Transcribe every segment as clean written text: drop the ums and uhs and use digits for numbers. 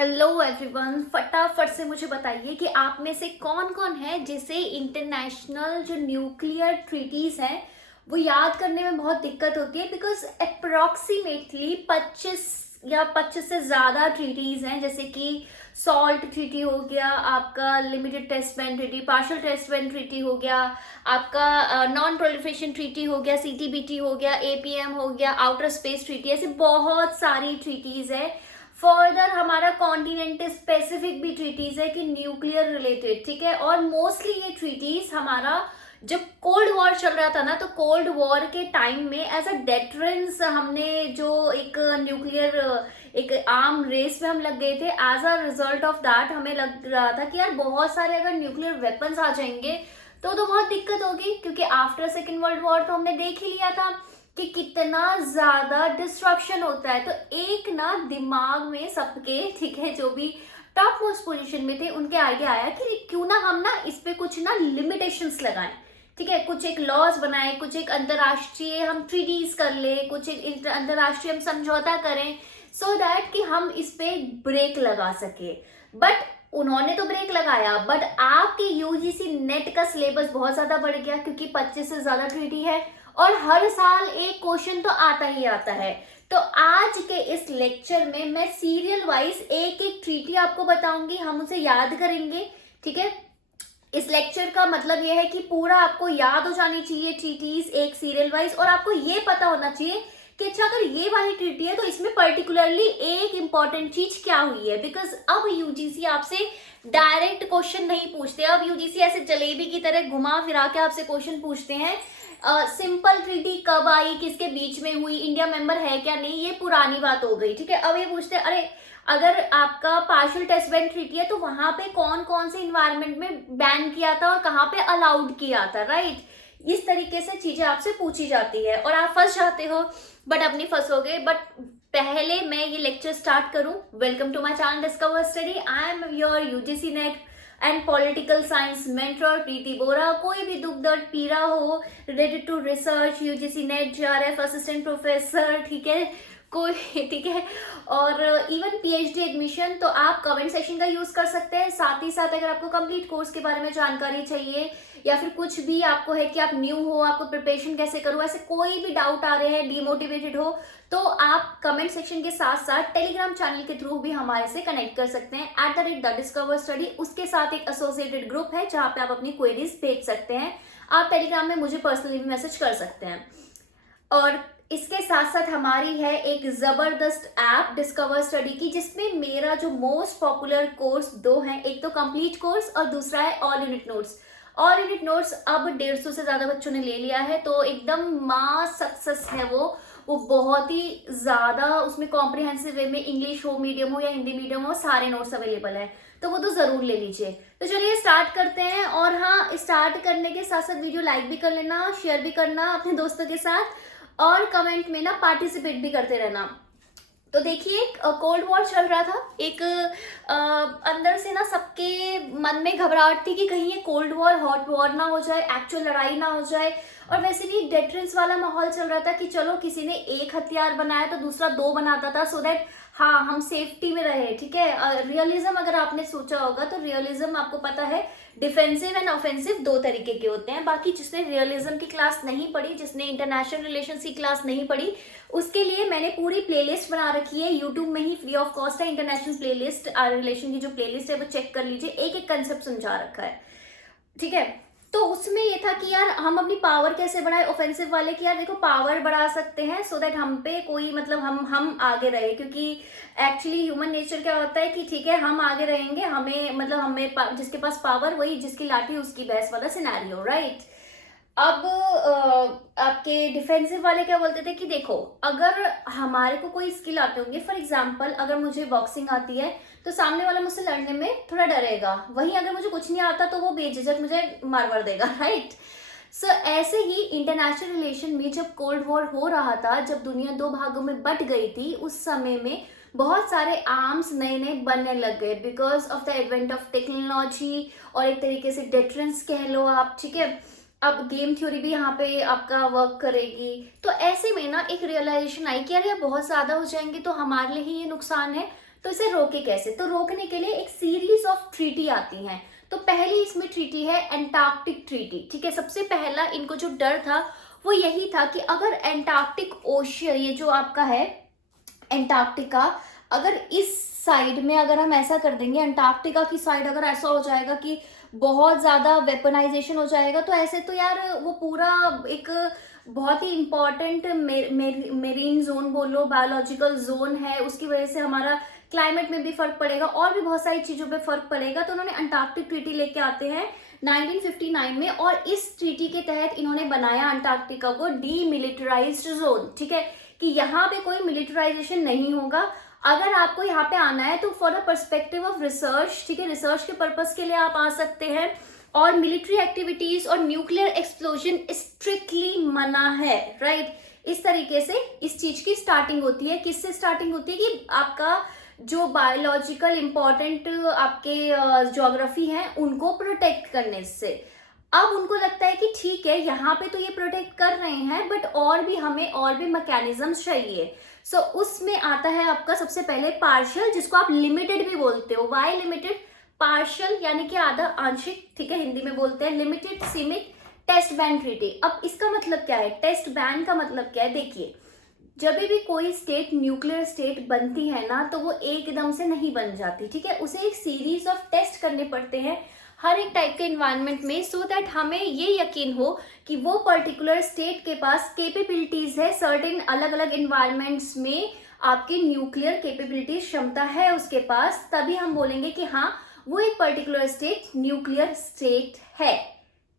Hello everyone, फटाफट से मुझे बताइए कि आप में से कौन कौन है जिसे इंटरनेशनल जो न्यूक्लियर ट्रीटीज हैं वो याद करने में बहुत दिक्कत होती है। बिकॉज अप्रोक्सीमेटली 25 या 25 से ज़्यादा ट्रीटीज हैं, जैसे कि सॉल्ट ट्रीटी हो गया, आपका limited test ban treaty, partial test ban treaty हो गया, आपका नॉन प्रोलिफरेशन ट्रीटी हो गया, सीटीबीटी हो गया, एपीएम हो गया, आउटर स्पेस ट्रीटी, ऐसे बहुत सारी ट्रीटीज है। फर्दर हमारा कॉन्टिनेंट स्पेसिफिक भी ट्रीटीज है कि न्यूक्लियर रिलेटेड, ठीक है। और मोस्टली ये ट्रीटीज हमारा जब कोल्ड वॉर चल रहा था ना, तो कोल्ड वॉर के टाइम में एज अ डेटरेंस हमने जो एक न्यूक्लियर एक आर्म रेस में हम लग गए थे, as a result of that हमें लग रहा था कि यार बहुत सारे अगर न्यूक्लियर वेपन्स आ जाएंगे तो बहुत दिक्कत होगी, क्योंकि आफ्टर सेकेंड वर्ल्ड वॉर तो हमने देख ही लिया था कि कितना ज्यादा डिस्ट्रक्शन होता है। तो एक ना दिमाग में सबके, ठीक है, जो भी टॉप मोस्ट पोजीशन में थे उनके आइडिया आया कि क्यों ना हम ना इस पे कुछ ना लिमिटेशंस लगाएं, ठीक है, कुछ एक लॉज बनाए, कुछ एक अंतरराष्ट्रीय हम ट्रीटीज कर ले, कुछ एक अंतरराष्ट्रीय हम समझौता करें, सो दैट कि हम इस पे ब्रेक लगा सके। बट उन्होंने तो ब्रेक लगाया, बट आपके यूजीसी नेट का सिलेबस बहुत ज्यादा बढ़ गया, क्योंकि 25 से ज्यादा ट्रीटी है और हर साल एक क्वेश्चन तो आता ही आता है। तो आज के इस लेक्चर में मैं सीरियल वाइज एक एक ट्रीटी आपको बताऊंगी, हम उसे याद करेंगे, ठीक है। इस लेक्चर का मतलब यह है कि पूरा आपको याद हो जानी चाहिए ट्रीटीज एक सीरियल वाइज, और आपको ये पता होना चाहिए कि अच्छा अगर ये वाली ट्रीटी है तो इसमें पर्टिकुलरली एक इंपॉर्टेंट चीज क्या हुई है। बिकॉज अब यूजीसी आपसे डायरेक्ट क्वेश्चन नहीं पूछते, अब यूजीसी ऐसे जलेबी की तरह घुमा फिरा के आपसे क्वेश्चन पूछते हैं। सिंपल ट्रीटी कब आई, किसके बीच में हुई, इंडिया मेंबर है क्या नहीं, ये पुरानी बात हो गई, ठीक है। अब ये पूछते हैं अरे अगर आपका पार्शियल टेस्ट बैन ट्रीटी है तो वहां पे कौन कौन से इन्वायरमेंट में बैन किया था और कहाँ पे अलाउड किया था, राइट। इस तरीके से चीजें आपसे पूछी जाती है और आप फंस जाते हो, बट अब नहीं फंसोगे। बट पहले मैं ये लेक्चर स्टार्ट करूं, welcome to my channel discover study. I am your UGC NET and political science mentor Preeti Bora. कोई भी दुख दर्द पीड़ा हो related to research, UGC NET, JRF assistant professor, ठीक है, कोई, ठीक है, और इवन पीएचडी एडमिशन, तो आप कमेंट सेक्शन का यूज कर सकते हैं। साथ ही साथ अगर आपको कंप्लीट कोर्स के बारे में जानकारी चाहिए या फिर कुछ भी आपको है कि आप न्यू हो, आपको प्रिपरेशन कैसे करूं, ऐसे कोई भी डाउट आ रहे हैं, डिमोटिवेटेड हो, तो आप कमेंट सेक्शन के साथ साथ टेलीग्राम चैनल के थ्रू भी हमारे से कनेक्ट कर सकते हैं @द डिस्कवर स्टडी। उसके साथ एक एसोसिएटेड ग्रुप है जहां पे आप अपनी क्वेरीज भेज सकते हैं। आप टेलीग्राम में मुझे पर्सनली भी मैसेज कर सकते हैं। और इसके साथ साथ हमारी है एक जबरदस्त ऐप डिस्कवर स्टडी की, जिसमें मेरा जो मोस्ट पॉपुलर कोर्स दो हैं, एक तो कंप्लीट कोर्स और दूसरा है all unit notes. All unit notes अब 150 से ज्यादा बच्चों ने ले लिया है, तो एकदम मास सक्सेस है वो बहुत ही ज्यादा, उसमें कॉम्प्रिहेंसिव वे में इंग्लिश हो मीडियम हो या हिंदी मीडियम हो सारे नोट्स अवेलेबल है, तो वो तो जरूर ले लीजिए। तो चलिए स्टार्ट करते हैं। और हाँ, स्टार्ट करने के साथ साथ वीडियो लाइक भी कर लेना, शेयर भी करना अपने दोस्तों के साथ, और कमेंट में ना पार्टिसिपेट भी करते रहना। तो देखिए, कोल्ड वॉर चल रहा था, एक अंदर से ना सबके मन में घबराहट थी कि कहीं ये कोल्ड वॉर हॉट वॉर ना हो जाए, एक्चुअल लड़ाई ना हो जाए। और वैसे भी डेटरेंस वाला माहौल चल रहा था कि चलो किसी ने एक हथियार बनाया तो दूसरा दो बनाता था, सो दैट हाँ हम सेफ्टी में रहे, ठीक है। रियलिज्म अगर आपने सोचा होगा तो रियलिज्म आपको पता है डिफेंसिव एंड ऑफेंसिव दो तरीके के होते हैं। बाकी जिसने रियलिज्म की क्लास नहीं पढ़ी, जिसने इंटरनेशनल रिलेशंस की क्लास नहीं पढ़ी, उसके लिए मैंने पूरी प्लेलिस्ट बना रखी है यूट्यूब में ही, फ्री ऑफ कॉस्ट है। इंटरनेशनल प्लेलिस्ट, रिलेशन की जो प्लेलिस्ट है वो चेक कर लीजिए, एक एक कंसेप्ट समझा रखा है, ठीक है। तो उसमें ये था कि यार हम अपनी पावर कैसे बढ़ाए, ऑफेंसिव वाले की यार देखो पावर बढ़ा सकते हैं सो दैट हम पे कोई मतलब हम आगे रहे, क्योंकि एक्चुअली ह्यूमन नेचर क्या होता है कि ठीक है हम आगे रहेंगे, हमें मतलब हमें जिसके पास पावर वही जिसकी लाठी उसकी भैंस वाला सिनेरियो, राइट। अब आपके डिफेंसिव वाले क्या बोलते थे कि देखो अगर हमारे को कोई स्किल आते होंगे, फॉर एग्जाम्पल अगर मुझे बॉक्सिंग आती है तो सामने वाला मुझसे लड़ने में थोड़ा डरेगा, वहीं अगर मुझे कुछ नहीं आता तो वो बेझिझक मुझे मार देगा, राइट। सो ऐसे ही इंटरनेशनल रिलेशन में जब कोल्ड वॉर हो रहा था, जब दुनिया दो भागों में बट गई थी, उस समय में बहुत सारे आर्म्स नए नए बनने लग गए because of the advent of technology, और एक तरीके से डेटरेंस कह लो आप, ठीक है। अब गेम थ्योरी भी यहाँ पे आपका वर्क करेगी। तो ऐसे में ना एक रियलाइजेशन आई कि यार ये बहुत ज्यादा हो जाएंगे तो हमारे लिए ही ये नुकसान है, तो इसे रोके कैसे? तो रोकने के लिए एक सीरीज ऑफ ट्रीटी आती हैं। तो पहली इसमें ट्रीटी है एंटार्क्टिक ट्रीटी, ठीक है। सबसे पहला इनको जो डर था वो यही था कि अगर एंटार्क्टिक ओशियन, ये जो आपका है एंटार्क्टिका, अगर इस साइड में अगर हम ऐसा कर देंगे, अंटार्कटिका की साइड अगर ऐसा हो जाएगा कि बहुत ज्यादा वेपनाइजेशन हो जाएगा, तो ऐसे तो यार वो पूरा एक बहुत ही इंपॉर्टेंट मेरीन जोन बोलो, बायोलॉजिकल जोन है, उसकी वजह से हमारा क्लाइमेट में भी फर्क पड़ेगा और भी बहुत सारी चीजों पे फर्क पड़ेगा। तो उन्होंने अंटार्कटिक ट्रीटी लेके आते हैं 1959 में, और इस ट्रीटी के तहत इन्होंने बनाया अंटार्कटिका को डीमिलिटराइज्ड जोन, ठीक है, कि यहाँ पे कोई मिलिटराइजेशन नहीं होगा। अगर आपको यहाँ पे आना है तो for the perspective of research, ठीक है, रिसर्च के पर्पस के लिए आप आ सकते हैं, और मिलिट्री एक्टिविटीज और न्यूक्लियर एक्सप्लोजन स्ट्रिक्टली मना है, राइट। इस तरीके से इस चीज की स्टार्टिंग होती है। किससे स्टार्टिंग होती है? कि आपका जो बायोलॉजिकल इंपॉर्टेंट आपके ज्योग्राफी है उनको प्रोटेक्ट करने से। अब उनको लगता है कि ठीक है, यहाँ पे तो ये प्रोटेक्ट कर रहे हैं, बट और भी हमें और भी मैकेनिज्म्स चाहिए। सो उसमें आता है आपका सबसे पहले पार्शियल, जिसको आप लिमिटेड भी बोलते हो। Y limited? पार्शियल यानी कि आधा, आंशिक, ठीक है, हिंदी में बोलते हैं लिमिटेड सीमित टेस्ट बैन ट्रीटी। अब इसका मतलब क्या है? टेस्ट बैन का मतलब क्या है? देखिए, जब भी कोई स्टेट न्यूक्लियर स्टेट बनती है ना, तो वो एकदम से नहीं बन जाती, ठीक है, उसे एक सीरीज ऑफ टेस्ट करने पड़ते हैं हर एक टाइप के इन्वायरमेंट में, सो दैट हमें ये यकीन हो कि वो पर्टिकुलर स्टेट के पास कैपेबिलिटीज है, सर्टेन अलग अलग इन्वायरमेंट्स में आपकी न्यूक्लियर कैपेबिलिटीज, क्षमता है उसके पास, तभी हम बोलेंगे कि हाँ वो एक पर्टिकुलर स्टेट न्यूक्लियर स्टेट है,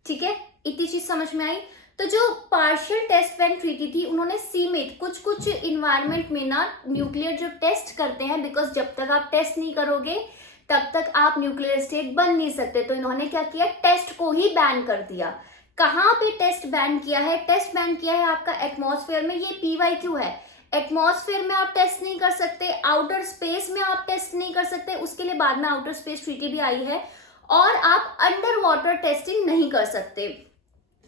ठीक है। इतनी चीज समझ में आई? तो जो पार्शियल टेस्ट बैन ट्रीटी थी, उन्होंने सीमित कुछ कुछ इन्वायरमेंट में ना न्यूक्लियर जो टेस्ट करते हैं, बिकॉज जब तक आप टेस्ट नहीं करोगे तब तक आप न्यूक्लियर स्टेट बन नहीं सकते, तो इन्होंने क्या किया? टेस्ट को ही बैन कर दिया। कहाँ पे टेस्ट बैन किया है? टेस्ट बैन किया है आपका एटमॉस्फेयर में। ये PYQ है। एटमॉस्फेयर में आप टेस्ट नहीं कर सकते, आउटर स्पेस में आप टेस्ट नहीं कर सकते, उसके लिए बाद में आउटर स्पेस ट्रीटी भी आई है, और आप अंडर वाटर टेस्टिंग नहीं कर सकते।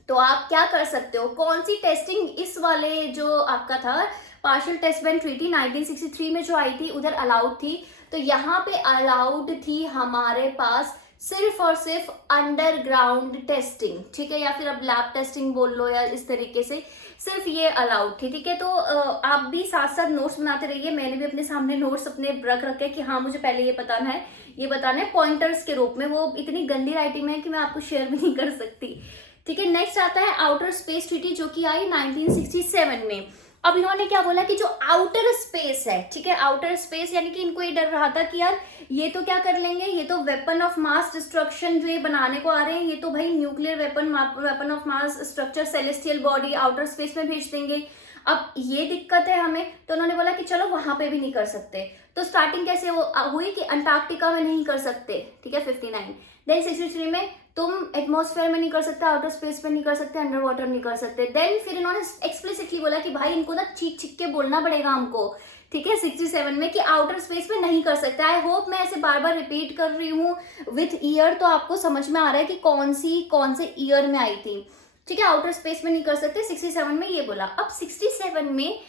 तो आप क्या कर सकते हो? कौन सी टेस्टिंग? इस वाले जो आपका था पार्शियल टेस्ट बैन ट्रीटी 1963 में जो आई थी, उधर अलाउड थी। तो यहाँ पे अलाउड थी हमारे पास सिर्फ और सिर्फ अंडरग्राउंड टेस्टिंग, ठीक है, या फिर अब लैब टेस्टिंग बोल लो, या इस तरीके से सिर्फ ये अलाउड थी, ठीक है। तो आप भी साथ साथ नोट्स बनाते रहिए। मैंने भी अपने सामने नोट्स अपने रख रखे कि हाँ मुझे पहले ये बताना है, ये बताना है, पॉइंटर्स के रूप में। वो इतनी गंदी राइटिंग में है कि मैं आपको शेयर भी नहीं कर सकती, ठीक है। नेक्स्ट आता है आउटर स्पेस ट्रीटी, जो कि आई 1967 में। अब इन्होंने क्या बोला कि जो आउटर स्पेस है, ठीक है, आउटर स्पेस, यानी कि इनको ये डर रहा था कि यार ये तो क्या कर लेंगे, ये तो वेपन ऑफ मास डिस्ट्रक्शन जो ये बनाने को आ रहे हैं, ये तो भाई nuclear weapon of mass structure, celestial body outer space में भेज देंगे। अब ये दिक्कत है हमें, तो उन्होंने बोला कि चलो वहां पे भी नहीं कर सकते। तो स्टार्टिंग कैसे हुई कि अंटार्कटिका में नहीं कर सकते, ठीक है, 59। देन 63 में तुम एटमॉस्फेयर में नहीं कर सकते, आउटर स्पेस में नहीं कर सकते, अंडर वाटर नहीं कर सकते। देन फिर इन्होंने एक्सप्लिसिटली बोला कि भाई इनको ना चीख चीख के बोलना पड़ेगा हमको, ठीक है, 67 में, कि आउटर स्पेस में नहीं कर सकते। आई होप मैं ऐसे बार बार रिपीट कर रही हूँ विथ ईयर, तो आपको समझ में आ रहा है कि कौन से ईयर में आई थी, ठीक है। आउटर स्पेस में नहीं कर सकते, 67 में ये बोला। अब 67 में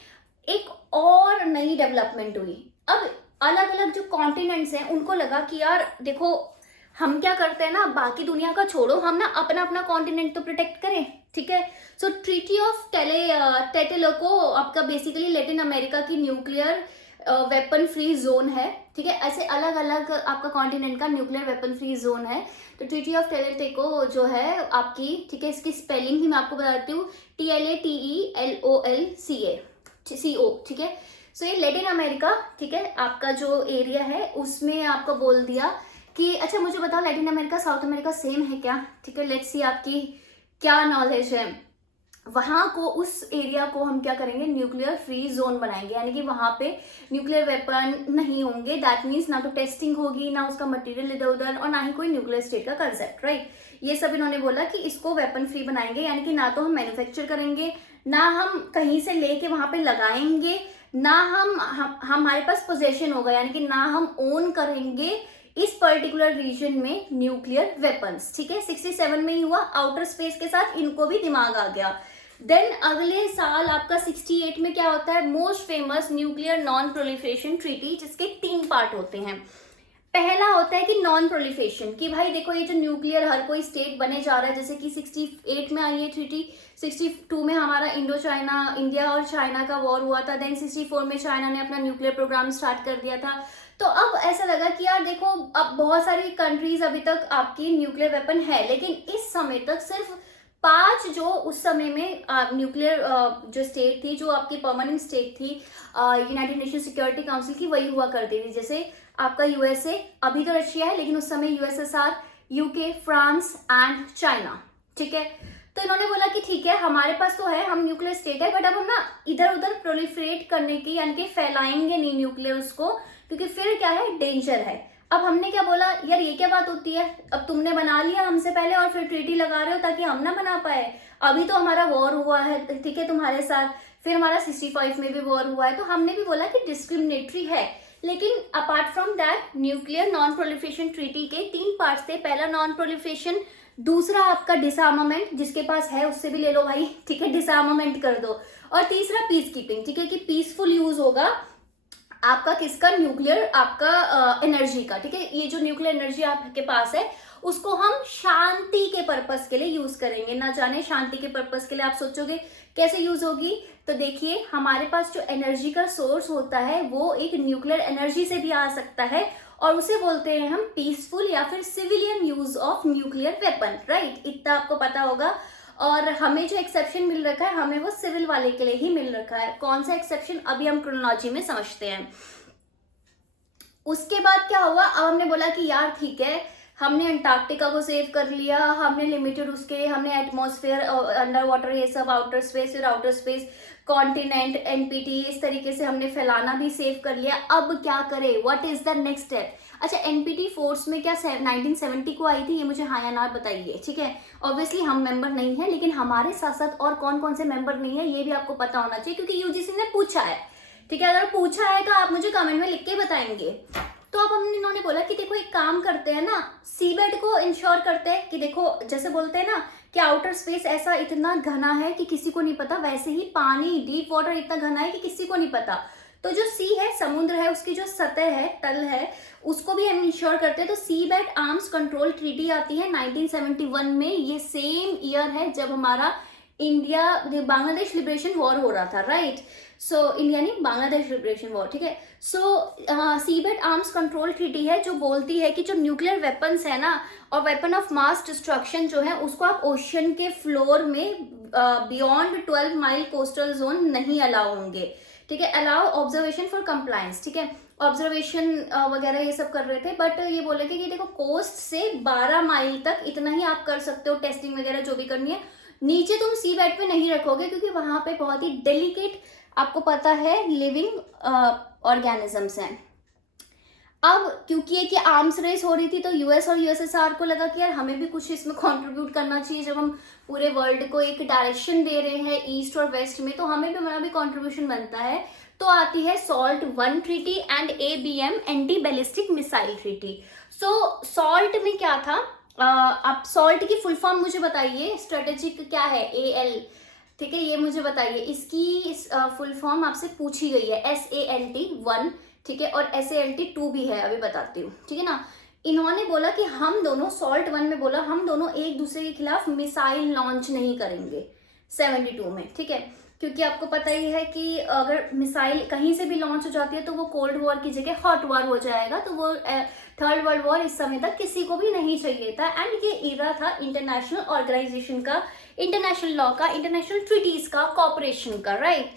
एक और नई डेवलपमेंट हुई। अब अलग अलग जो कॉन्टिनेंट्स हैं उनको लगा कि यार देखो, हम क्या करते हैं ना, बाकी दुनिया का छोड़ो, हम ना अपना अपना कॉन्टिनेंट तो प्रोटेक्ट करें, ठीक है। सो ट्रीटी ऑफ टेटेलोको आपका बेसिकली लैटिन अमेरिका की न्यूक्लियर वेपन फ्री जोन है, ठीक है। ऐसे अलग अलग आपका कॉन्टिनेंट का न्यूक्लियर वेपन फ्री जोन है। तो ट्रीटी ऑफ टेलेटेको जो है आपकी, ठीक है, इसकी स्पेलिंग भी मैं आपको बताती हूँ, TLATELOLCO, ठीक है। सो ये लैटिन अमेरिका, ठीक है, आपका जो एरिया है उसमें आपको बोल दिया कि अच्छा मुझे बताओ Latin America south America same है क्या, ठीक है। लेट्स सी आपकी क्या नॉलेज है। वहां को, उस एरिया को हम क्या करेंगे, न्यूक्लियर फ्री जोन बनाएंगे, यानी कि वहां पे न्यूक्लियर वेपन नहीं होंगे। दैट मीन्स ना तो टेस्टिंग होगी, ना उसका मटेरियल इधर उधर, और ना ही कोई न्यूक्लियर स्टेट का कंसेप्ट, राइट। ये सब इन्होंने बोला कि इसको वेपन फ्री बनाएंगे, यानी कि ना तो हम मैन्युफैक्चर करेंगे, ना हम कहीं से लेके वहां पे लगाएंगे, ना हमारे पास पोजेशन होगा, यानी कि ना हम ओन करेंगे इस पर्टिकुलर रीजन में न्यूक्लियर वेपन्स, ठीक है। 67 में ही हुआ। आउटर स्पेस के साथ इनको भी दिमाग आ गया। देन अगले साल आपका 68 में क्या होता है, most famous nuclear non proliferation treaty, जिसके 3 पार्ट होते हैं। पहला होता है कि नॉन प्रोलिफरेशन, कि भाई देखो ये जो न्यूक्लियर हर कोई स्टेट बने जा रहा है, जैसे कि 68 में आई है ट्रीटी, 62 में हमारा इंडो चाइना, इंडिया और चाइना का वॉर हुआ था, देन 64 में चाइना ने अपना न्यूक्लियर प्रोग्राम स्टार्ट कर दिया था। तो अब ऐसा लगा कि यार देखो अब बहुत सारी कंट्रीज अभी तक आपकी न्यूक्लियर वेपन है, लेकिन इस समय तक सिर्फ 5 जो उस समय में न्यूक्लियर जो स्टेट थी, जो आपकी परमानेंट स्टेट थी यूनाइटेड नेशन सिक्योरिटी काउंसिल की, वही हुआ करती थी। जैसे आपका यूएसए, अभी तो रशिया है लेकिन उस समय USSR, UK, France and China, ठीक है। तो इन्होंने बोला कि ठीक है हमारे पास तो है, हम न्यूक्लियर स्टेट है, बट अब हम ना इधर उधर प्रोलिफरेट करने की, यानी कि फैलाएंगे नहीं न्यूक्लियर उसको, क्योंकि फिर क्या है, डेंजर है। अब हमने क्या बोला, यार ये क्या बात होती है, अब तुमने बना लिया हमसे पहले और फिर ट्रीटी लगा रहे हो ताकि हम ना बना पाए। अभी तो हमारा वॉर हुआ है, ठीक है, तुम्हारे साथ, फिर हमारा 65 में भी वॉर हुआ है, तो हमने भी बोला कि डिस्क्रिमिनेटरी है। लेकिन apart from that, nuclear non proliferation treaty के 3 पार्ट्स थे। पहला नॉन प्रोलिफरेशन, दूसरा आपका डिसआर्मामेंट, जिसके पास है उससे भी ले लो भाई, ठीक है, डिसआर्मामेंट कर दो, और तीसरा पीस कीपिंग, ठीक है, कि पीसफुल यूज होगा आपका किसका, न्यूक्लियर आपका एनर्जी का, ठीक है। ये जो न्यूक्लियर एनर्जी आपके पास है उसको हम शांति के पर्पस के लिए यूज करेंगे। ना जाने शांति के पर्पस के लिए आप सोचोगे कैसे यूज होगी, तो देखिए हमारे पास जो एनर्जी का सोर्स होता है वो एक न्यूक्लियर एनर्जी से भी आ सकता है, और उसे बोलते हैं हम पीसफुल या फिर civilian use of nuclear weapon, right. इतना आपको पता होगा। और हमें जो एक्सेप्शन मिल रखा है, हमें वो सिविल वाले के लिए ही मिल रखा है। कौन सा एक्सेप्शन, अभी हम क्रोनोलॉजी में समझते हैं। उसके बाद क्या हुआ, अब हमने बोला कि यार ठीक है, हमने अंटार्कटिका को सेव कर लिया, हमने लिमिटेड उसके, हमने एटमॉस्फेयर, अंडर वाटर, ये सब, आउटर स्पेस, फिर आउटर स्पेस, कॉन्टिनेंट, एनपीटी, इस तरीके से हमने फैलाना भी सेव कर लिया। अब क्या करें, what is the next step. अच्छा, एनपीटी फोर्स में क्या 1970 को आई थी, ये मुझे हाँ या ना बताइए, ठीक है। ऑब्वियसली हम मेंबर नहीं है, लेकिन हमारे साथ साथ और कौन कौन से मेंबर नहीं है ये भी आपको पता होना चाहिए, क्योंकि यूजीसी ने पूछा है, ठीक है। अगर पूछा है तो आप मुझे कमेंट में लिख के बताएंगे। तो अब हम इन्होंने बोला कि देखो एक काम करते हैं ना, सीबेड को इंश्योर करते हैं कि देखो जैसे बोलते हैं ना कि आउटर स्पेस ऐसा इतना घना है कि किसी को नहीं पता, वैसे ही पानी, डीप वाटर इतना घना है कि किसी को नहीं पता। तो जो सी है, समुद्र है, उसकी जो सतह है, तल है, उसको भी हम इंश्योर करते हैं। तो सीबेड आर्म्स कंट्रोल ट्रीटी आती है 1971 में। ये सेम ईयर है जब हमारा इंडिया बांग्लादेश लिबरेशन वॉर हो रहा था, राइट। सो इंडिया नहीं, बांग्लादेश लिबरेशन वॉर, ठीक है। सो सीबेड आर्म्स कंट्रोल ट्रीटी है जो बोलती है कि जो न्यूक्लियर वेपन्स है ना, और वेपन ऑफ मास डिस्ट्रक्शन जो है, उसको आप ओशन के फ्लोर में बियॉन्ड 12 माइल कोस्टल जोन नहीं अलाउ होंगे, ठीक है। अलाउ ऑब्जर्वेशन फॉर कंप्लायंस, ठीक है। ऑब्जर्वेशन वगैरह ये सब कर रहे थे, बट ये बोले कि देखो कोस्ट से 12 माइल तक इतना ही आप कर सकते हो, टेस्टिंग वगैरह जो भी करनी है। नीचे तुम सी बेड पे नहीं रखोगे, क्योंकि वहां पे बहुत ही डेलिकेट, आपको पता है, लिविंग ऑर्गेनिजम्स हैं। अब क्योंकि ये कि आर्म्स रेस हो रही थी, तो यूएस और यूएसएसआर को लगा कि यार हमें भी कुछ इसमें कंट्रीब्यूट करना चाहिए। जब हम पूरे वर्ल्ड को एक डायरेक्शन दे रहे हैं ईस्ट और वेस्ट में, तो हमें भी, हमारा भी कंट्रीब्यूशन बनता है। तो आती है salt 1 treaty and ABM, anti ballistic missile treaty. So salt में क्या था, आप सॉल्ट की फुल फॉर्म मुझे बताइए, स्ट्रेटेजिक क्या है, AL, ठीक है, ये मुझे बताइए। इसकी फुल फॉर्म आपसे पूछी गई है, SALT 1, ठीक है, और SALT 2 भी है, अभी बताती हूँ, ठीक है ना। इन्होंने बोला कि हम दोनों, सॉल्ट 1 में बोला हम दोनों एक दूसरे के खिलाफ मिसाइल लॉन्च नहीं करेंगे 72 में, ठीक है। क्योंकि आपको पता ही है कि अगर मिसाइल कहीं से भी लॉन्च हो जाती है तो वो कोल्ड वॉर की जगह हॉट वॉर हो जाएगा, तो वो थर्ड वर्ल्ड वॉर इस समय तक किसी को भी नहीं चाहिए था। एंड ये इरा था इंटरनेशनल ऑर्गेनाइजेशन का, इंटरनेशनल लॉ का, इंटरनेशनल ट्रीटीज का, कॉपरेशन का, राइट।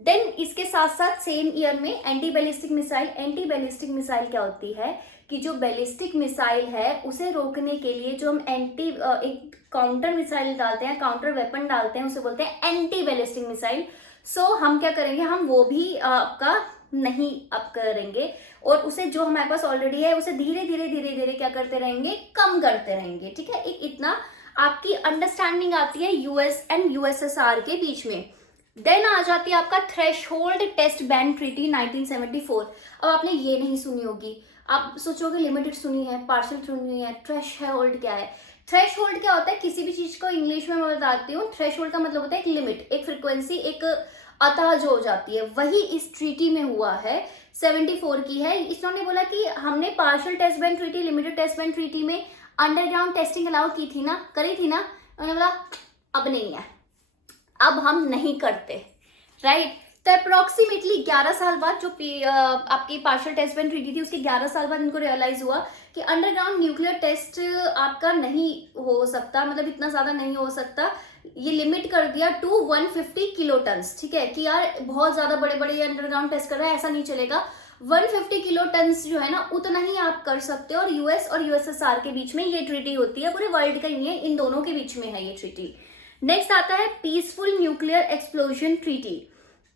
देन इसके साथ साथ सेम ईयर में anti ballistic missile. Anti ballistic missile क्या होती है कि जो बैलिस्टिक मिसाइल है उसे रोकने के लिए जो हम एक काउंटर मिसाइल डालते हैं, काउंटर वेपन डालते हैं, उसे बोलते हैं एंटी बैलिस्टिक मिसाइल। सो हम क्या करेंगे, हम वो भी आपका नहीं अप करेंगे, और उसे जो हमारे पास ऑलरेडी है उसे धीरे धीरे धीरे धीरे क्या करते रहेंगे, कम करते रहेंगे, ठीक है। इतना आपकी अंडरस्टैंडिंग आती है यूएस एंड यूएसएसआर के बीच में। देन आ जाती है आपका थ्रेशहोल्ड टेस्ट बैन ट्रीटी 1974। अब आपने ये नहीं सुनी होगी, आप सोचोगे लिमिटेड सुनी है, पार्शियल सुनी है, थ्रेशहोल्ड क्या है। थ्रेश होल्ड क्या होता है, किसी भी चीज को इंग्लिश में मैं बताती हूँ, थ्रेश होल्ड का मतलब होता है एक लिमिट, एक फ्रिक्वेंसी, एक अतः जो हो जाती है, वही इस ट्रीटी में हुआ है। 74 की है। इन्होंने बोला कि हमने partial test band treaty, limited test band treaty में अंडरग्राउंड टेस्टिंग अलाउ की थी ना, करी थी ना। उन्होंने बोला अब नहीं है, अब हम नहीं करते, राइट। तो अप्रोक्सीमेटली 11 साल बाद जो आपकी पार्शियल टेस्ट बैंड ट्रीटी थी, उसके 11 साल बाद इनको रियलाइज हुआ कि अंडरग्राउंड न्यूक्लियर टेस्ट आपका नहीं हो सकता, मतलब इतना ज्यादा नहीं हो सकता। ये लिमिट कर दिया टू 150 किलो टन्स, ठीक है, कि यार बहुत ज्यादा बड़े बड़े ये अंडरग्राउंड टेस्ट कर रहा है, ऐसा नहीं चलेगा। 150 किलो टन्स जो है ना, उतना ही आप कर सकते हो। और यूएस और यूएसएसआर के बीच में ये ट्रीटी होती है, पूरे वर्ल्ड का ही नहीं है, इन दोनों के बीच में है ये ट्रीटी। नेक्स्ट आता है पीसफुल न्यूक्लियर एक्सप्लोजन ट्रीटी,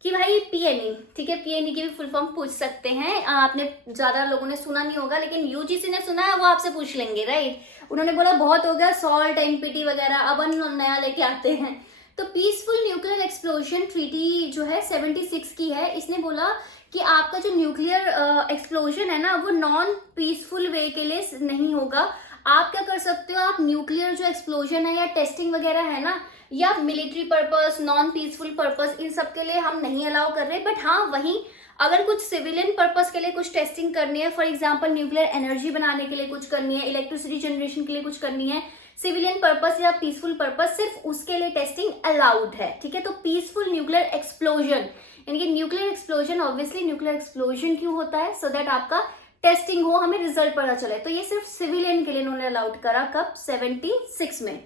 कि भाई पीएनई, ठीक है, पीएनई की भी फुल फॉर्म पूछ सकते हैं। आपने ज्यादा लोगों ने सुना नहीं होगा, लेकिन यूजीसी ने सुना है, वो आपसे पूछ लेंगे, राइट। उन्होंने बोला बहुत हो गया सॉल्ट, एनपीटी वगैरह, अब हम नया लेके आते हैं। तो पीसफुल न्यूक्लियर एक्सप्लोजन ट्रीटी जो है 76 की है। इसने बोला कि आपका जो न्यूक्लियर एक्सप्लोजन है ना, वो नॉन पीसफुल वे के लिए नहीं होगा। आप क्या कर सकते हो, आप न्यूक्लियर जो एक्सप्लोजन है या टेस्टिंग वगैरह है ना, या military purpose, non peaceful purpose, इन सब के लिए हम नहीं अलाउ कर रहे। बट हाँ, वहीं अगर कुछ सिविलियन पर्पस के लिए कुछ टेस्टिंग करनी है, फॉर एग्जांपल न्यूक्लियर एनर्जी बनाने के लिए कुछ करनी है, इलेक्ट्रिसिटी जनरेशन के लिए कुछ करनी है, सिविलियन पर्पस या पीसफुल पर्पस, सिर्फ उसके लिए टेस्टिंग अलाउड है, ठीक है। तो पीसफुल न्यूक्लियर एक्सप्लोजन, यानी कि nuclear explosion, obviously nuclear explosion क्यों होता है, सो दैट आपका टेस्टिंग हो, हमें रिजल्ट पता चले। तो ये सिर्फ सिविलियन के लिए उन्होंने अलाउड करा, कब, 76 में।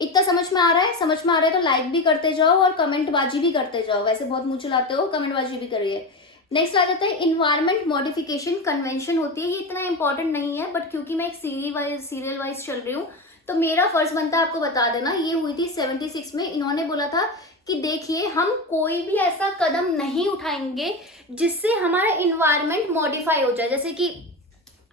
इतना समझ में आ रहा है? समझ में आ रहा है तो लाइक भी करते जाओ और कमेंट बाजी भी करते जाओ, वैसे बहुत मुंह चलाते हो, कमेंट बाजी भी करिए। नेक्स्ट आ जाता है इन्वायरमेंट मॉडिफिकेशन कन्वेंशन होती है। ये इतना इंपॉर्टेंट नहीं है, बट क्योंकि मैं एक सीरियल वाइज चल रही हूँ, तो मेरा फर्ज बनता है आपको बता देना। ये हुई थी 76 में। इन्होंने बोला था कि देखिए, हम कोई भी ऐसा कदम नहीं उठाएंगे जिससे हमारा इन्वायरमेंट मॉडिफाई हो जाए। जैसे कि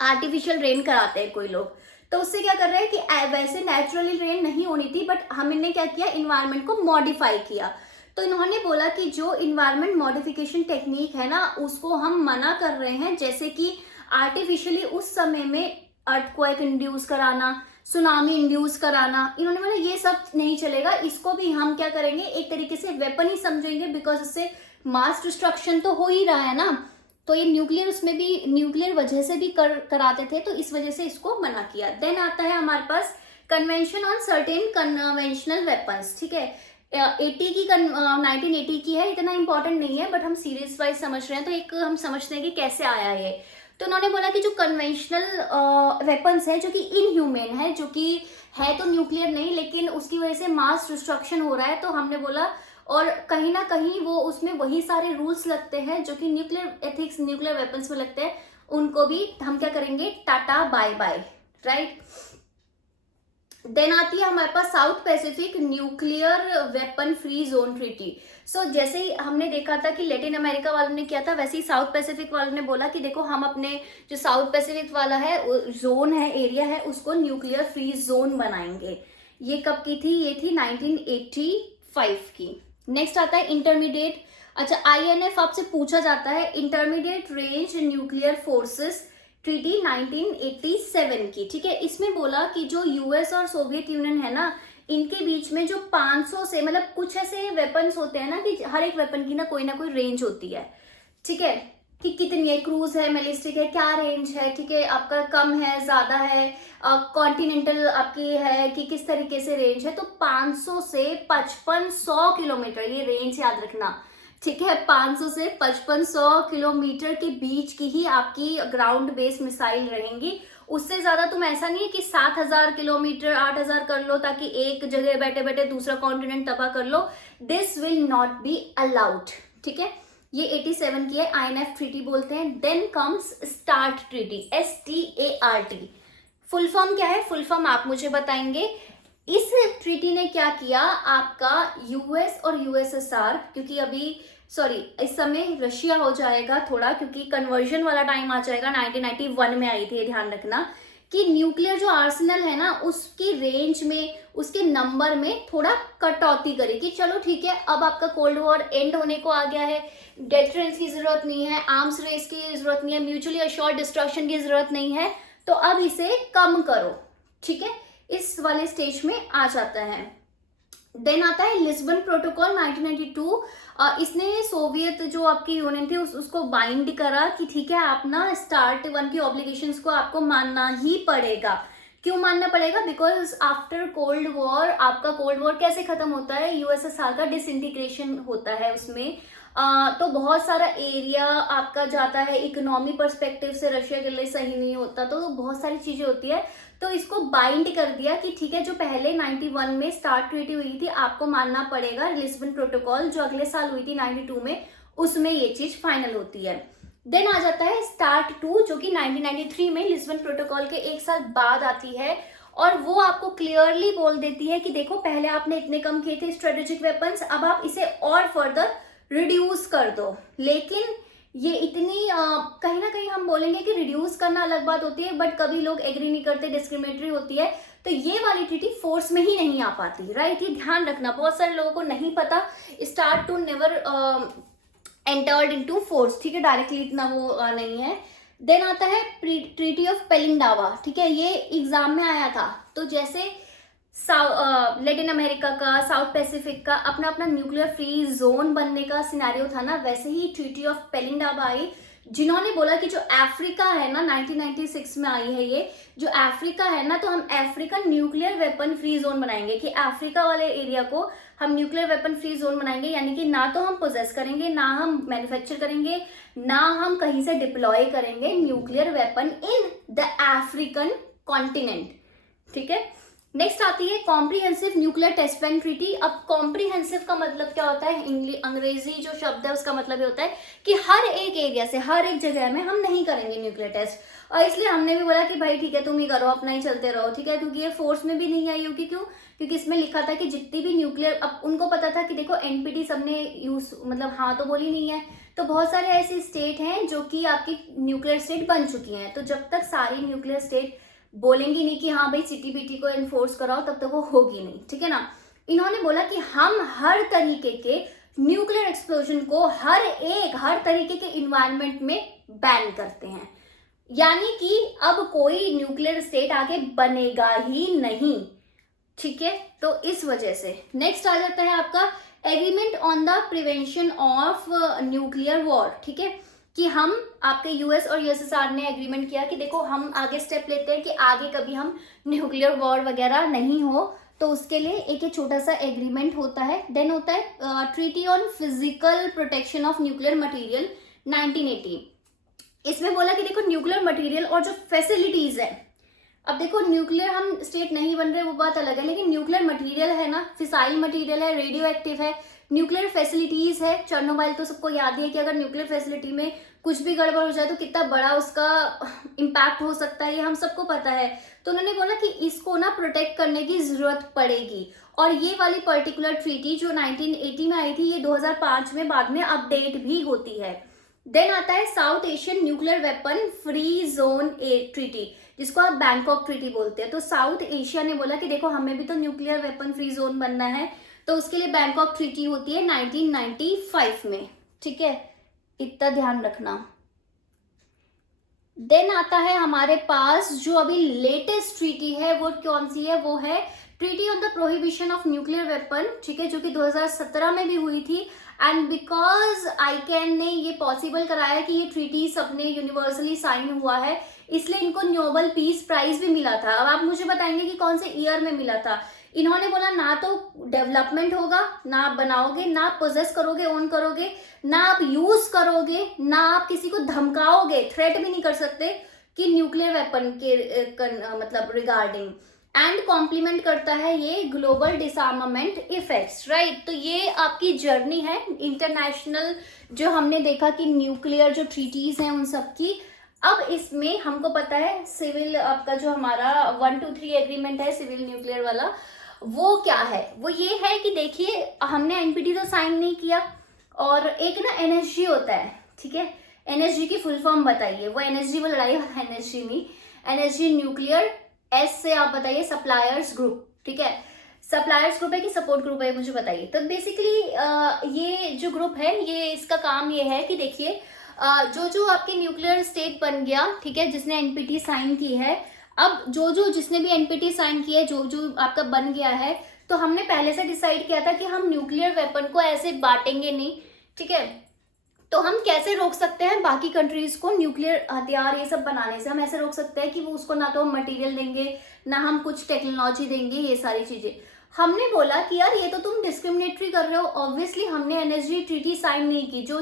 आर्टिफिशियल रेन कराते हैं कोई लोग, तो उससे क्या कर रहे हैं कि वैसे नेचुरली रेन नहीं होनी थी, बट हमने क्या किया, इन्वायरमेंट को मॉडिफाई किया। तो इन्होंने बोला कि जो इन्वायरमेंट मॉडिफिकेशन टेक्निक है ना, उसको हम मना कर रहे हैं। जैसे कि आर्टिफिशियली उस समय में अर्थक्वेक इंड्यूस कराना, सुनामी इंड्यूस कराना, इन्होंने बोला ये सब नहीं चलेगा। इसको भी हम क्या करेंगे, एक तरीके से वेपन ही समझेंगे, बिकॉज इससे मास डिस्ट्रक्शन तो हो ही रहा है ना। तो ये न्यूक्लियर, उसमें भी न्यूक्लियर वजह से भी कराते थे, तो इस वजह से इसको मना किया। देन आता है हमारे पास convention on certain conventional weapons, ठीक है, 1980 की है। इतना इंपॉर्टेंट नहीं है, बट हम सीरीज वाइज समझ रहे हैं, तो एक हम समझते हैं कि कैसे आया ये। तो उन्होंने बोला कि जो कन्वेंशनल वेपन्स है, जो कि इनह्यूमेन है, जो कि है तो न्यूक्लियर नहीं, लेकिन उसकी वजह से मास डिस्ट्रक्शन हो रहा है, तो हमने बोला, और कहीं ना कहीं वो उसमें वही सारे रूल्स लगते हैं जो कि न्यूक्लियर एथिक्स, न्यूक्लियर वेपन्स में लगते हैं, उनको भी हम क्या करेंगे, tata bye bye, right. Then आती है हमारे पास South Pacific nuclear weapon free zone treaty. So जैसे ही हमने देखा था कि लैटिन अमेरिका वालों ने किया था, वैसे ही साउथ पैसिफिक वालों ने बोला कि देखो, हम अपने जो साउथ पैसिफिक वाला है, जोन है, एरिया है, उसको न्यूक्लियर फ्री जोन बनाएंगे। ये कब की थी? ये थी 1985 की। नेक्स्ट आता है इंटरमीडिएट, अच्छा, INF आपसे पूछा जाता है, intermediate range nuclear forces treaty 1987 की, ठीक है। इसमें बोला कि जो यूएस और सोवियत यूनियन है ना, इनके बीच में जो 500 से, मतलब कुछ ऐसे वेपन्स होते हैं ना कि हर एक वेपन की ना कोई रेंज होती है, ठीक है, कि कितनी है, क्रूज है, बैलिस्टिक है, क्या रेंज है, ठीक है, आपका कम है, ज्यादा है, कॉन्टिनेंटल आपकी है, कि किस तरीके से रेंज है। तो 500 से 5500 किलोमीटर, ये रेंज याद रखना, ठीक है। 500 से 5500 किलोमीटर के बीच की ही आपकी ग्राउंड बेस्ड मिसाइल रहेंगी। उससे ज्यादा तुम, ऐसा नहीं है कि 7000 किलोमीटर, 8000 कर लो ताकि एक जगह बैठे बैठे दूसरा कॉन्टिनेंट तबाह कर लो। This will not be allowed, ठीक है। ये 87 की है, INF ट्रीटी बोलते हैं। Then comes START treaty, START। Full form क्या है? फुल फॉर्म आप मुझे बताएंगे। इस ट्रीटी ने क्या किया, आपका यूएस और USSR, क्योंकि अभी इस समय रशिया हो जाएगा थोड़ा, क्योंकि कन्वर्जन वाला टाइम आ जाएगा, 1991 में आई थी, ध्यान रखना, कि न्यूक्लियर जो आर्सेनल है ना, उसकी रेंज में, उसके नंबर में थोड़ा कटौती करी कि चलो ठीक है, अब आपका कोल्ड वॉर एंड होने को आ गया है, डेटरेंस की जरूरत नहीं है, आर्म्स रेस की जरूरत नहीं है, म्यूचुअली अश्योर्ड डिस्ट्रक्शन की जरूरत नहीं है, तो अब इसे कम करो, ठीक है। इस वाले स्टेज में आ जाता है। देन आता है लिस्बन प्रोटोकॉल 1992। इसने सोवियत जो आपकी यूनियन थी उसको बाइंड करा कि ठीक है आप ना स्टार्ट वन की ऑब्लिगेशंस को आपको मानना ही पड़ेगा। क्यों मानना पड़ेगा? बिकॉज आफ्टर कोल्ड वॉर, आपका कोल्ड वॉर कैसे खत्म होता है, यूएसएसआर का डिसइंटीग्रेशन होता है उसमें। तो बहुत सारा एरिया आपका जाता है, इकोनॉमी पर्सपेक्टिव से रशिया के लिए सही नहीं होता, तो बहुत सारी चीजें होती है। तो इसको बाइंड कर दिया कि ठीक है जो पहले 91 में स्टार्ट ट्रीटी हुई थी आपको मानना पड़ेगा। लिस्बन प्रोटोकॉल जो अगले साल हुई थी 92 में, उसमें ये चीज फाइनल होती है। देन आ जाता है स्टार्ट 2 जो कि 1993 में लिस्बन प्रोटोकॉल के एक साल बाद आती है, और वो आपको क्लियरली बोल देती है कि देखो पहले आपने इतने कम किए थे स्ट्रेटेजिक वेपन्स, अब आप इसे और फर्दर रिड्यूस कर दो। लेकिन ये इतनी कहीं ना कहीं हम बोलेंगे कि रिड्यूस करना अलग बात होती है, बट कभी लोग एग्री नहीं करते, डिस्क्रिमिनेटरी होती है, तो ये वाली ट्रीटी फोर्स में ही नहीं आ पाती, राइट। ये ध्यान रखना, बहुत सारे लोगों को नहीं पता। START two never entered into force, ठीक है, डायरेक्टली इतना वो नहीं है। देन आता है ट्रीटी ऑफ पेलिंडावा, ठीक है, ये एग्जाम में आया था। तो जैसे लैटिन अमेरिका का, साउथ पैसिफिक का अपना अपना न्यूक्लियर फ्री जोन बनने का सिनेरियो था ना, वैसे ही ट्रीटी ऑफ पेलिंडावा आई, जिन्होंने बोला कि जो अफ्रीका है ना, 1996 में आई है ये, जो अफ्रीका है ना, तो हम African nuclear weapon free zone बनाएंगे, कि अफ्रीका वाले एरिया को हम न्यूक्लियर वेपन फ्री जोन बनाएंगे। यानी कि ना तो हम पोजेस करेंगे, ना हम मैन्युफैक्चर करेंगे, ना हम कहीं से डिप्लॉय करेंगे nuclear weapon in the African continent, ठीक है। नेक्स्ट आती है comprehensive nuclear test band treaty. अब कॉम्प्रिहेंसिव का मतलब क्या होता है? अंग्रेजी जो शब्द है उसका मतलब ये होता है कि हर एक एरिया से, हर एक जगह में हम नहीं करेंगे न्यूक्लियर टेस्ट, और इसलिए हमने भी बोला कि भाई ठीक है तुम ही करो, अपना ही चलते रहो, ठीक है, क्योंकि ये फोर्स में भी नहीं आई होगी। क्यों? क्योंकि इसमें लिखा था कि जितनी भी न्यूक्लियर, अब उनको पता था कि देखो एनपीटी सबने यूज, मतलब हाँ तो बोली नहीं है, तो बहुत सारे ऐसे स्टेट हैं जो कि आपकी न्यूक्लियर स्टेट बन चुकी हैं, तो जब तक सारी न्यूक्लियर स्टेट बोलेंगी नहीं कि हाँ भाई सीटीबीटी को एनफोर्स कराओ, तब तक वो होगी नहीं, ठीक है ना। इन्होंने बोला कि हम हर तरीके के न्यूक्लियर एक्सप्लोजन को हर तरीके के इन्वायरमेंट में बैन करते हैं, यानी कि अब कोई न्यूक्लियर स्टेट आगे बनेगा ही नहीं, ठीक है। तो इस वजह से नेक्स्ट आ जाता है आपका agreement on the prevention of nuclear war, ठीक है, कि हम आपके यूएस और यूएसएसआर ने एग्रीमेंट किया कि देखो हम आगे स्टेप लेते हैं कि आगे कभी हम न्यूक्लियर वॉर वगैरह नहीं हो, तो उसके लिए एक छोटा सा एग्रीमेंट होता है। देन होता है treaty on physical protection of nuclear material 1980। इसमें बोला कि देखो न्यूक्लियर मटेरियल और जो फैसिलिटीज है, अब देखो न्यूक्लियर हम स्टेट नहीं बन रहे वो बात अलग है, लेकिन न्यूक्लियर मटेरियल है ना, फिसाइल मटेरियल है, रेडियो एक्टिव है, न्यूक्लियर फैसिलिटीज है, चेर्नोबिल तो सबको याद है कि अगर न्यूक्लियर फैसिलिटी में कुछ भी गड़बड़ हो जाए तो कितना बड़ा उसका इम्पैक्ट हो सकता है, ये हम सबको पता है। तो उन्होंने बोला कि इसको ना प्रोटेक्ट करने की जरूरत पड़ेगी, और ये वाली पर्टिकुलर ट्रीटी जो 1980 में आई थी, ये 2005 में बाद में अपडेट भी होती है। देन आता है south Asian nuclear weapon free zone treaty, जिसको आप बैंकॉक ट्रीटी बोलते हैं। तो साउथ एशिया ने बोला कि देखो हमें भी तो न्यूक्लियर वेपन फ्री जोन बनना है, तो उसके लिए बैंकॉक ट्रीटी होती है 1995 में, ठीक है, इतना ध्यान रखना। देन आता है हमारे पास जो अभी लेटेस्ट ट्रीटी है, वो कौन सी है? वो है treaty on the prohibition of nuclear weapon, ठीक है, जो कि 2017 में भी हुई थी। एंड बिकॉज आईकैन ने ये पॉसिबल कराया कि ये ट्रीटी सबने यूनिवर्सली साइन हुआ है, इसलिए इनको नोबेल पीस प्राइज भी मिला था। अब आप मुझे बताएंगे कि कौन से ईयर में मिला था। इन्होंने बोला ना तो डेवलपमेंट होगा, ना आप बनाओगे, ना आप पोजेस करोगे, ओन करोगे, ना आप यूज करोगे, ना आप किसी को धमकाओगे, थ्रेट भी नहीं कर सकते कि न्यूक्लियर वेपन के मतलब रिगार्डिंग। एंड कॉम्प्लीमेंट करता है ये ग्लोबल डिसआर्मामेंट इफेक्ट्स, राइट। तो ये आपकी जर्नी है इंटरनेशनल, जो हमने देखा कि न्यूक्लियर जो ट्रीटीज हैं उन सब की। अब इसमें हमको पता है सिविल, आपका जो हमारा 1, 2, 3 एग्रीमेंट है सिविल न्यूक्लियर वाला, वो क्या है? वो ये है कि देखिए हमने एनपीटी तो साइन नहीं किया, और एक ना एनएसजी होता है, ठीक है, एनएसजी की फुल फॉर्म बताइए। वो एनएसजी वो लड़ाई वाला एनएसजी नहीं, एनएसजी न्यूक्लियर, एस से आप बताइए सप्लायर्स ग्रुप, ठीक है, सप्लायर्स ग्रुप है कि सपोर्ट ग्रुप है, मुझे बताइए। तो बेसिकली ये जो ग्रुप है, ये इसका काम ये है कि देखिए जो जो आपके न्यूक्लियर स्टेट बन गया, ठीक है, जिसने एनपीटी साइन की है, अब जो जिसने भी एनपीटी साइन किया है, जो आपका बन गया है, तो हमने पहले से डिसाइड किया था कि हम न्यूक्लियर वेपन को ऐसे बांटेंगे नहीं, ठीक है। तो हम कैसे रोक सकते हैं बाकी कंट्रीज को न्यूक्लियर हथियार ये सब बनाने से? हम ऐसे रोक सकते हैं कि वो उसको ना तो हम मटेरियल देंगे, ना हम कुछ टेक्नोलॉजी देंगे, ये सारी चीजें। हमने बोला कि यार ये तो तुम डिस्क्रिमिनेटरी कर रहे हो। ऑब्वियसली हमने एनएसजी ट्रीटी साइन नहीं की। जो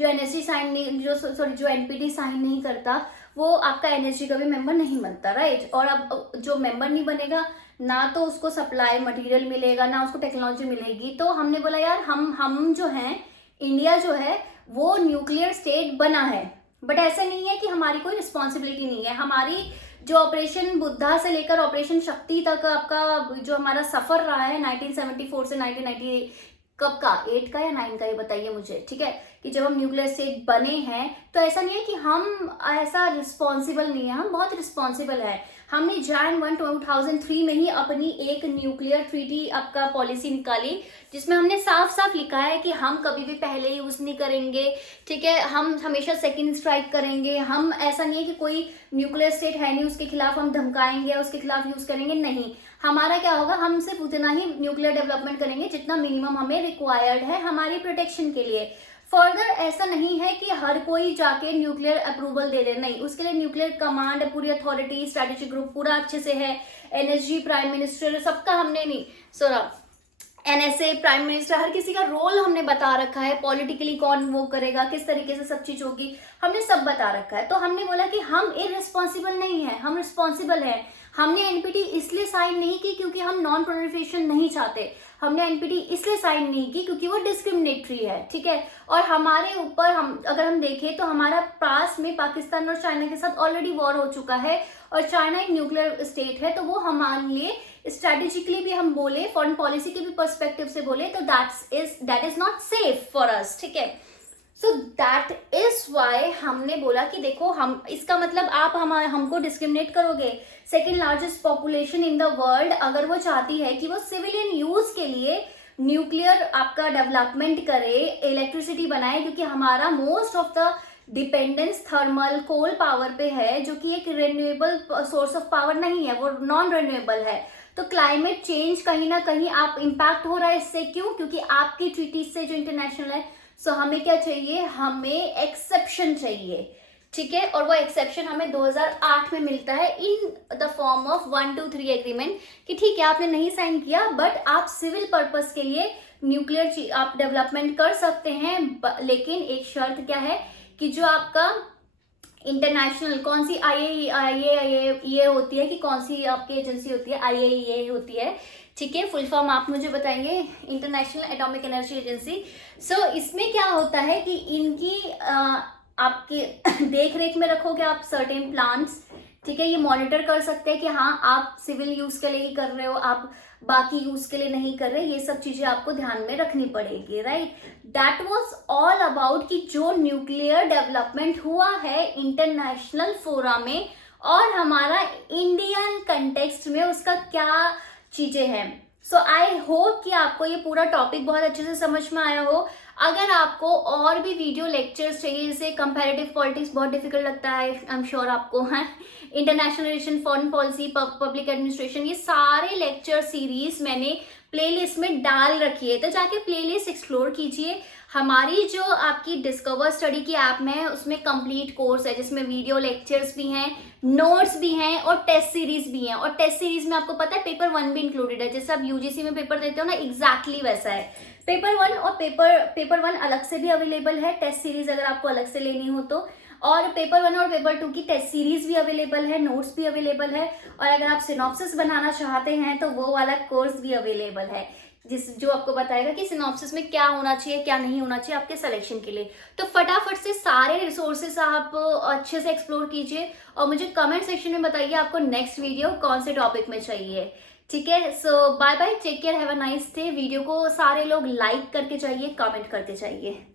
एनएसजी साइन नहीं, जो एनपीटी साइन नहीं करता वो आपका एनएसजी का भी मेंबर नहीं बनता, राइट। और अब जो मेंबर नहीं बनेगा, ना तो उसको सप्लाई मटेरियल मिलेगा, ना उसको टेक्नोलॉजी मिलेगी। तो हमने बोला यार हम जो हैं, इंडिया जो है वो न्यूक्लियर स्टेट बना है, बट ऐसा नहीं है कि हमारी कोई रिस्पॉन्सिबिलिटी नहीं है। हमारी जो ऑपरेशन बुद्धा से लेकर ऑपरेशन शक्ति तक आपका जो हमारा सफर रहा है 1974 से 1990 कब का, 8 का या 9 का, ये बताइए मुझे, ठीक है, कि जब हम न्यूक्लियर स्टेट बने हैं, तो ऐसा नहीं है कि हम ऐसा रिस्पॉन्सिबल नहीं है, हम बहुत रिस्पॉन्सिबल है। हमने Jan 1, 2003 में ही अपनी एक न्यूक्लियर ट्रीटी आपका पॉलिसी निकाली, जिसमें हमने साफ साफ लिखा है कि हम कभी भी पहले यूज नहीं करेंगे, ठीक है, हम हमेशा सेकंड स्ट्राइक करेंगे। हम ऐसा नहीं है कि कोई न्यूक्लियर स्टेट है नहीं उसके खिलाफ हम धमकाएंगे, उसके खिलाफ यूज करेंगे, नहीं। हमारा क्या होगा, हम सिर्फ उतना ही न्यूक्लियर डेवलपमेंट करेंगे जितना मिनिमम हमें रिक्वायर्ड है हमारी प्रोटेक्शन के लिए। फर्दर ऐसा नहीं है कि हर कोई जाके न्यूक्लियर अप्रूवल दे दे, नहीं, उसके लिए न्यूक्लियर कमांड, पूरी अथॉरिटी, स्ट्रेटेजिक ग्रुप पूरा अच्छे से है। एनएसजी, प्राइम मिनिस्टर, सबका हमने नहीं, एनएसए, प्राइम मिनिस्टर, हर किसी का रोल हमने बता रखा है। पॉलिटिकली कौन वो करेगा, किस तरीके से सब चीज होगी, हमने सब बता रखा है। तो हमने बोला कि हम इररिस्पॉन्सिबल नहीं है, हम रिस्पॉन्सिबल है। हमने एनपीटी इसलिए साइन नहीं की क्योंकि हम नॉन प्रोलिफरेशन नहीं चाहते। हमने एनपीटी इसलिए साइन नहीं की क्योंकि वो डिस्क्रिमिनेटरी है, ठीक है। और हमारे ऊपर अगर हम देखें तो हमारा पास में पाकिस्तान और चाइना के साथ ऑलरेडी वॉर हो चुका है, और चाइना एक न्यूक्लियर स्टेट है, तो वो हमारे लिए स्ट्रेटेजिकली भी हम बोले, फॉरेन पॉलिसी के भी पर्सपेक्टिव से बोले, तो that is not safe for us, ठीक है। सो दैट इज वाई हमने बोला कि देखो, हम इसका मतलब आप हमको डिस्क्रिमिनेट करोगे। Second largest population in the world अगर वो चाहती है कि वो सिविलियन यूज के लिए न्यूक्लियर आपका डेवलपमेंट करे, इलेक्ट्रिसिटी बनाए, क्योंकि हमारा most of the dependence thermal coal power पे है, जो कि एक रिन्यूएबल सोर्स ऑफ पावर नहीं है, वो नॉन रिन्यूएबल है। तो क्लाइमेट चेंज कहीं ना कहीं आप इम्पैक्ट हो रहा है इससे। क्यों? क्योंकि आपकी ट्रीटीज से जो इंटरनेशनल है, सो हमें क्या चाहिए, हमें एक्सेप्शन चाहिए, ठीक है। और वो एक्सेप्शन हमें 2008 में मिलता है in the form of 1, 2, 3 agreement, कि ठीक है आपने नहीं साइन किया, बट आप सिविल पर्पस के लिए न्यूक्लियर आप डेवलपमेंट कर सकते हैं। लेकिन एक शर्त क्या है कि जो आपका इंटरनेशनल कौन सी ये होती है, कि कौन सी आपकी एजेंसी होती है, IAEA होती है, ठीक है, फुल फॉर्म आप मुझे बताएंगे, इंटरनेशनल एटॉमिक एनर्जी एजेंसी। सो इसमें क्या होता है कि इनकी आपके देख रेख में रखोगे आप सर्टेन प्लांट्स, ठीक है, ये मॉनिटर कर सकते हैं कि हाँ आप सिविल यूज के लिए ही कर रहे हो, आप बाकी यूज के लिए नहीं कर रहे, ये सब चीजें आपको ध्यान में रखनी पड़ेगी, right. That was all about कि जो न्यूक्लियर डेवलपमेंट हुआ है इंटरनेशनल फोरम में और हमारा इंडियन कंटेक्स्ट में उसका क्या चीजें हैं। सो आई होप कि आपको ये पूरा टॉपिक बहुत अच्छे से समझ में आया हो। अगर आपको और भी वीडियो लेक्चर्स चाहिए, जैसे कंपैरेटिव पॉलिटिक्स बहुत डिफिकल्ट लगता है, आई एम श्योर आपको, है, international relation, foreign policy, public administration, ये सारे लेक्चर सीरीज मैंने प्लेलिस्ट में डाल रखी है, तो जाके प्लेलिस्ट एक्सप्लोर कीजिए। हमारी जो आपकी डिस्कवर स्टडी की ऐप में है उसमें कंप्लीट कोर्स है, जिसमें वीडियो लेक्चर्स भी हैं, नोट्स भी हैं और टेस्ट सीरीज भी हैं। और टेस्ट सीरीज में आपको पता है पेपर 1 भी इंक्लूडेड है, जैसे आप यूजीसी में पेपर देते हो ना, एग्जैक्टली वैसा है। पेपर 1 और पेपर 1 अलग से भी अवेलेबल है, टेस्ट सीरीज अगर आपको अलग से लेनी हो तो, और पेपर 1 और पेपर 2 की टेस्ट सीरीज भी अवेलेबल है, नोट्स भी अवेलेबल है, और अगर आप सिनॉप्सिस बनाना चाहते हैं तो वो वाला कोर्स भी अवेलेबल है, जो आपको बताएगा कि सिनॉप्सिस में क्या होना चाहिए, क्या नहीं होना चाहिए आपके सिलेक्शन के लिए। तो फटाफट से सारे रिसोर्सेस आप अच्छे से एक्सप्लोर कीजिए और मुझे कमेंट सेक्शन में बताइए आपको नेक्स्ट वीडियो कौन से टॉपिक में चाहिए, ठीक है। So bye bye, take care, have a nice day. Video को सारे लोग लाइक करके चाहिए, कमेंट करके चाहिए।